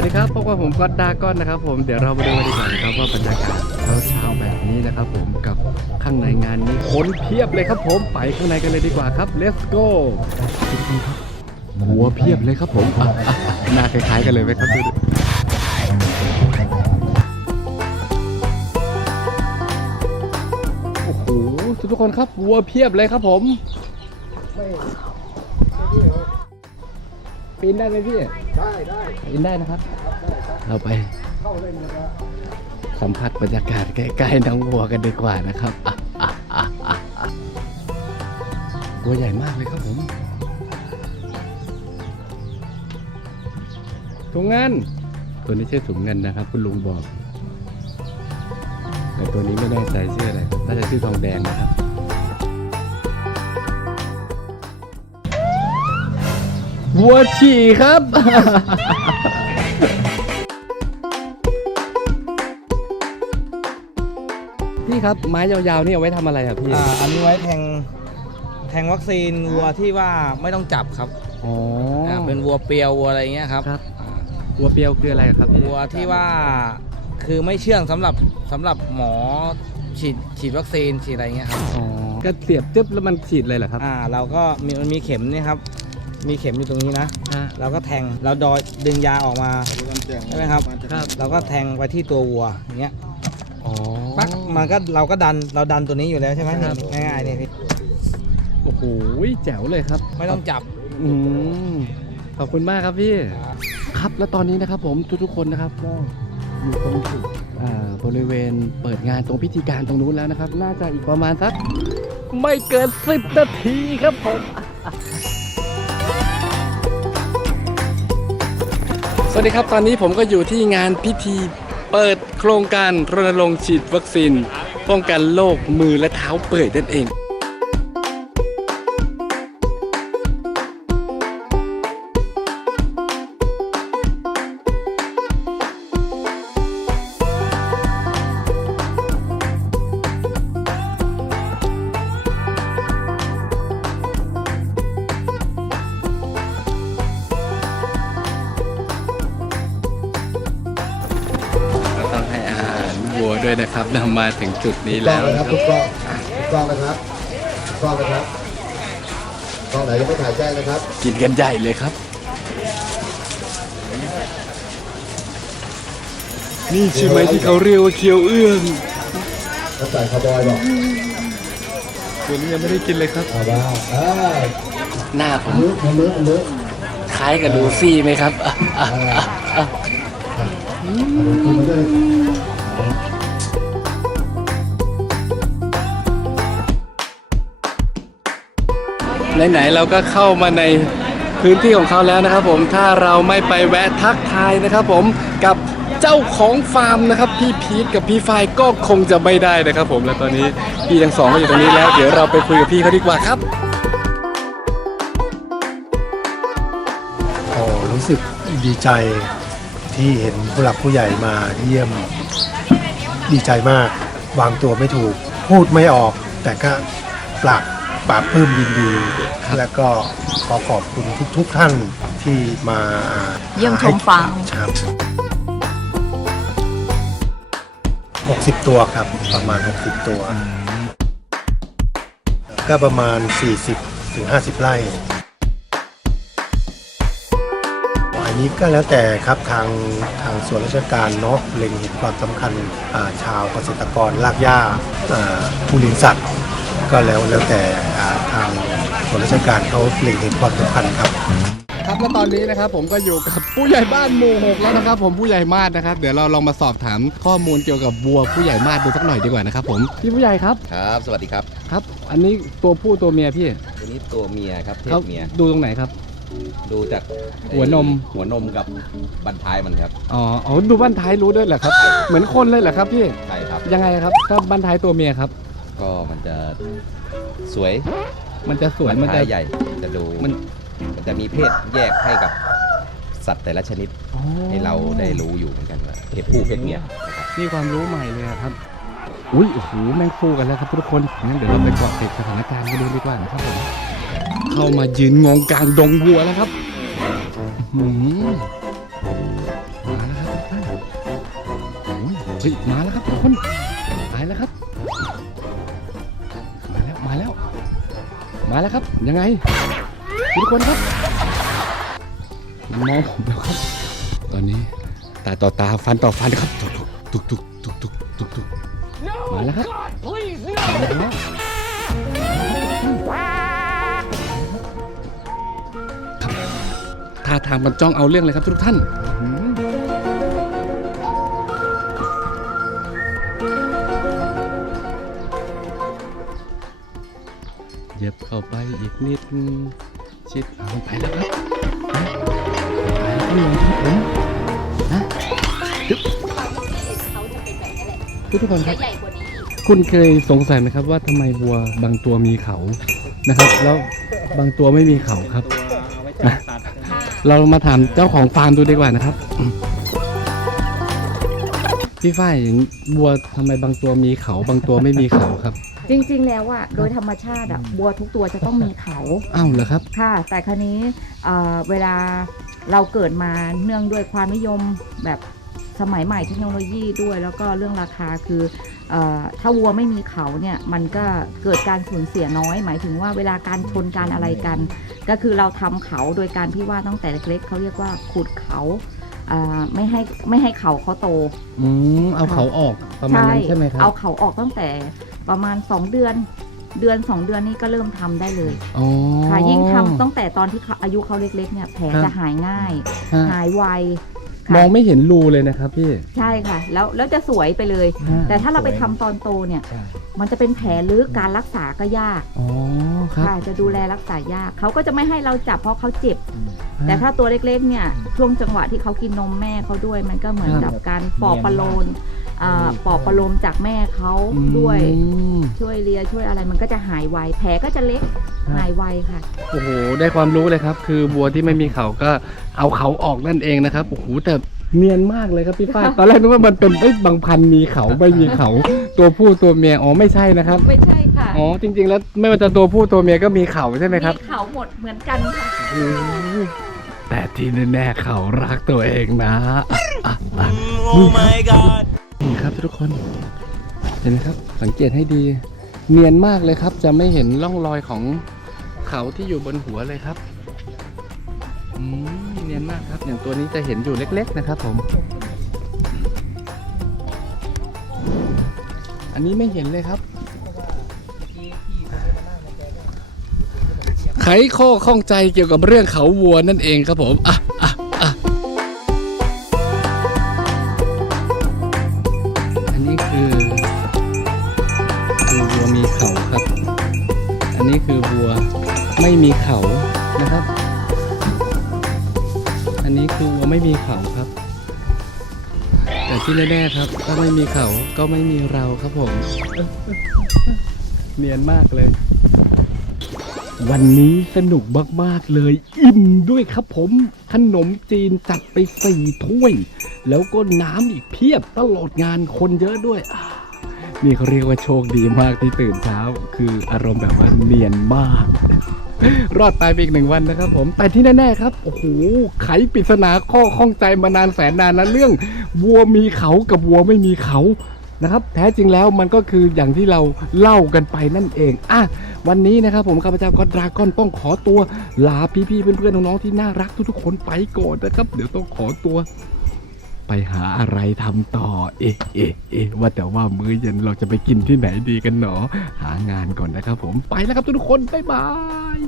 วัสดีครับพบกับผมก็อดดาก้อนนะครับ ผมเดี๋ยวเรามาดูกันดีกว่านะครับว่าบรรยากาศเช้าๆแบบนี้นะครับ ผมกับข้างในงานนี้คนเพียบเลยครับ ผมไปข้างในกันเลยดีกว่าครับ let's go หัวเพียบเลยครับผมอะอะหน้าคล้ายๆกันเลยไหมครับดูดิโอ้โหทุกคนครับวัวเพียบเลยครับผม ปีนได้ไหมพี่ ได้ได้ปีนได้นะครับ เราไปเข้าเล่นนะครับสัมผัสบรรยากาศใกล้ๆน้องวัวกันดีกว่านะครับอะอะอะอะอะตัวใหญ่มากเลยครับผมถุงเงิน ตัวนี้ใช่ถุงเงินนะครับ คุณลุงบอก แต่ตัวนี้ไม่แน่ใจชื่ออะไรครับน่าจะชื่อทองแดงนะครับ วัวฉี่ครับ พี่ครับไม้ยาวๆนี่เอาไว้ทำอะไรอะพี่ อ่าอันนี้ไว้แทงแทงวัคซีนวัวที่ว่าไม่ต้องจับครับอ๋ออ่าเป็นวัวเปรียววัวอะไรเงี้ยครับครับอ่าวัวเปรียวคืออะไรครับพี่วัวที่ว่าคือไม่เชื่องสำหรับสำหรับหมอฉีดฉีดวัคซีนฉีดอะไรเงี้ยครับอ๋อก็เสียบจึ๊บแล้วมันฉีดเลยเหรอครับ อ่าเราก็มีมันมีเข็มนี่ครับ มีเข็มอยู่ตรงนี้นะ อ่า เราก็แทงเราดอยดึงยาออกมา ใช่ไหมครับ ครับ เราก็แทงไปที่ตัววัวอย่างเงี้ยอ๋อ ปักมันก็เราก็ดันเราดันตัวนี้อยู่แล้วใช่ไหมครับ นี่ง่ายๆเนี่ยพี่โอ้โหแจ๋วเลยครับ ไม่ต้องจับ อืมขอบคุณมากครับพี่ ครับแล้วตอนนี้นะครับผมทุกๆคนนะครับก็อยู่ตรงจุดอ่าบริเวณเปิดงานตรงพิธีการตรงนู้นแล้วนะครับ น่าจะอีกประมาณสักไม่เกินสิบนาทีครับผม วัสดีครับ ตอนนี้ผมก็อยู่ที่งานพิธีเปิดโครงการรณรงค์ฉีดวัคซีนป้องกันโรคมือและเท้าเปื่อยนั่นเอง นะครับนำมาถึงจุดนี้กล้แล้องวนะนะคครัรับบทุกกล้องกล้องนะครับกล้องนะครับกล้องไหนยังไม่ถ่ายแจ้งนะครับกินกันใหญ่เลยครับ นี่ใช่ไหมที่เขาเรียกว่าเคียวเอื้องน้ำใส่คาร์บอยบอกตัวนี้ยังไม่ได้กินเลยครับเอาว่าอ่าหน้าผมมือมือมือคล้ายกับลูซี่ไหมครับอะอะอะอะคุณมาด้วย ไหนๆเราก็เข้ามาในพื้นที่ของเขาแล้วนะครับ ผมถ้าเราไม่ไปแวะทักทายนะครับ ผมกับเจ้าของฟาร์มนะครับ พี่พีทกับพี่ไฟายก็คงจะไม่ได้นะครับ ผมและตอนนี้พี่ทั้งสองก็อยู่ตรงนี้แล้ว เดี๋ยวเราไปคุยกับพี่เขาดีกว่าครับโอ้รู้สึกดีใจที่เห็นผู้หลักผู้ใหญ่มาเยี่ยมดีใจมาก วางตัวไม่ถูก พูดไม่ออกแต่ก็ปราบ ปราบปลื้มยินดี และก็ขอขอบคุณทุกๆท่านที่มาเยี่ยมชมฟาร์ม ครับ 60 ตัวครับประมาณ 60 ตัว ก็ประมาณ 40ถึง50 ไร่ อันนี้ก็แล้วแต่ครับทางทางส่วนราชการเนาะเล็งเห็นความสำคัญอ่าชาวเกษตรกรลากหญ้าอ่าผู้เลี้ยงสัตว์ ก็แล้วแล้วแต่อ่าทางส่วนราชการเขาเล็งเห็นความสำคัญครับครับและตอนนี้นะครับผมก็อยู่กับผู้ใหญ่บ้านหมู่หกแล้วนะครับ ผมผู้ใหญ่มาดนะครับ เดี๋ยวเราลองมาสอบถามข้อมูลเกี่ยวกับวัวผู้ใหญ่มาดดูสักหน่อยดีกว่านะครับผมพี่ผู้ใหญ่ครับครับ สวัสดีครับครับ อันนี้ตัวผู้ตัวเมียพี่ตัวนี้ตัวเมียครับเพเขาศเมียดูตรงไหนครับ ดูจากหัวนมหัวนมกับบันท้ายมันครับอ๋ออ๋อดูบ้านท้ายรู้ด้วยเหรอครับ เหมือนคนเลยเหรอครับพี่ใช่ครับยังไงครับถ้าบ้านท้ายตัวเมียครับก็ มันจะสวยมันจะสวยบัมันนจะท้ายใหญ่จะดูมัน มันจะมีเพศแยกให้กับสัตว์แต่ละชนิดอ๋อให้เราได้รู้อยู่เหมือนกันว่าเพศผู้เพศเมียนะครับนี่ความรู้ใหม่เลยอะครับ อุ้ยโอ้โหแม่งฟูกันแล้วครับทุกคนงั้นเดี๋ยวเราไปเกาะติดสถานการณ์กันดูดีกว่านะครับผมเข้ามายืนงงกลางดงวัวแล้วครับอื้อหือฮ้ยมาแล้วครับทุกคนต แล้วครับ ยังไงทุกคนครับมองผมแล้วครับ ตอนนี้ตาต่อตาฟันต่อฟันครับตุกตุกตุกตุกตุกตุกตุกมาแล้วครับมาแล้วครับท่าทางมันจ้องเอาเรื่องเลยครับทุกท่านอืม เหย็บเข้าไปอีกนิด ชิดเอาไปแล้วครับนะไปแล้วครับครับผมนะจึ๊บทุกคนครับคุณเคยสงสัยไหมครับว่าทำไมวัวบางตัวมีเขานะครับ แล้วบางตัวไม่มีเขาครับนะเรามาถามเจ้าของฟาร์มดูดีกว่านะครับ พี่ฝ้ายวัวทำไมบางตัวมีเขา บางตัวไม่มีเขาครับ จริงๆ แล้วอะโดยธรรมชาติอะบัวทุกตัวจะต้องมีเขาอ้าวเหรอครับ ค่ะ แต่ครั้นี้เอ่อเวลาเราเกิดมาเนื่องด้วยความนิยมแบบสมัยใหม่เทคโนโลยีด้วย แล้วก็เรื่องราคาคือเออถ้าวัวไม่มีเขาเนี่ยมันก็เกิดการสูญเสียน้อย หมายถึงว่าเวลาการชนการอะไรกัน ก็คือเราทำเขาโดยการที่ว่าตั้งแต่เล็กๆเขาเรียกว่าขุดเขา อ่าไม่ให้ไม่ให้เขาเขาโต อืมเอาเขาออกประมาณนั้นใช่ไหมครับเอาเขาออกตั้งแต่ประมาณ 2 เดือน เดือน 2 เดือนนี่ก็เริ่มทำได้เลย อ๋อ ค่ะยิ่งทำตั้งแต่ตอนที่เขาอายุเขาเล็กๆเนี่ยแผลครับ จะหายง่าย ฮะหายไวมค่ะองไม่เห็นรูเลยนะครับพี่ใช่ค่ะ แล้วแล้วจะสวยไปเลยแต่ถ้าเราไปทำตอนโตเนี่ย ใช่ มันจะเป็นแผลลึกการรักษาก็ยาก อ๋อครับ ค่ะจะดูแลรักษายากเขาก็จะไม่ให้เราจับเพราะเขาเจ็บฮะ แต่ถ้าตัวเล็กๆเนี่ยช่วงจังหวะที่เขากินนมแม่เขาด้วย มันก็เหมือนครับกับการปลอบประโลมอ่าปลอบประโลมจากแม่เขาด้วยอืมช่วยเลียช่วยอะไรมันก็จะหายไวแผลก็จะเล็กครับหายไวค่ะโอ้โหได้ความรู้เลยครับ คือวัวที่ไม่มีเขาก็เอาเขาออกนั่นเองนะครับโอ้โหแต่เนียนมากเลยครับพี่ฝ้ายตอนแรกนึกว่ามันเป็นเอ้ยบางพันธุ์มีเขาไม่มีเขา ตัวผู้ตัวเมียอ๋อไม่ใช่นะครับ ไม่ใช่ค่ะอ๋อจริง ๆ แล้วไม่ว่าจะตัวผู้ตัวเมียก็มีเขาใช่ไหมครับมีเขาหมดเหมือนกันค่ะ แต่ที่แน่ๆเขารักตัวเองนะอะอะอะนี่ครับนี่ครับทุกคน เห็นไหมครับ สังเกตให้ดี เนียนมากเลยครับ จะไม่เห็นร่องรอยของเขาที่อยู่บนหัวเลยครับอืมเนียนมากครับ อย่างตัวนี้จะเห็นอยู่เล็ก ๆ นะครับผม อันนี้ไม่เห็นเลยครับ ไขข้อข้องใจเกี่ยวกับเรื่องเขาวัวนั่นเองครับผมอะอะอะอันนี้คือคือวัวมีเขาครับ อันนี้คือวัวไม่มีเขานะครับ อันนี้คือวัวไม่มีเขาครับ แต่ที่แน่ๆครับ ถ้าไม่มีเขาก็ไม่มีเราครับผม เนียนมากเลย วันนี้สนุกมาก ๆ เลย อิ่มด้วยครับผม ขนมจีนจัดไปสี่ถ้วย แล้วก็น้ำอีกเพียบตลอดงานคนเยอะด้วยนี่เขาเรียกว่าโชคดีมากที่ตื่นเช้า คืออารมณ์แบบว่าเนียนมาก รอดตายไปอีกหนึ่งวันนะครับผม แต่ที่แน่ ๆ ครับ โอ้โห ไขปริศนาข้อข้องใจมานานแสนนานนะเรื่อง วัวมีเขากับวัวไม่มีเขา นะครับ แท้จริงแล้วมันก็คืออย่างที่เราเล่ากันไปนั่นเองอะวันนี้นะครับผมข้าพเจ้าก็ดราก้อนต้องขอตัวลาพี่ๆเพื่อนๆน้องๆที่น่ารักทุกๆคนไปก่อนนะครับ เดี๋ยวต้องขอตัว ไปหาอะไรทำต่อ เอ๊ะเอ๊ะเอ๊ะว่าแต่ว่ามื้อเย็นเราจะไปกินที่ไหนดีกันหนอ หางานก่อนนะครับผมไปแล้วครับทุกคนบ๊ายบาย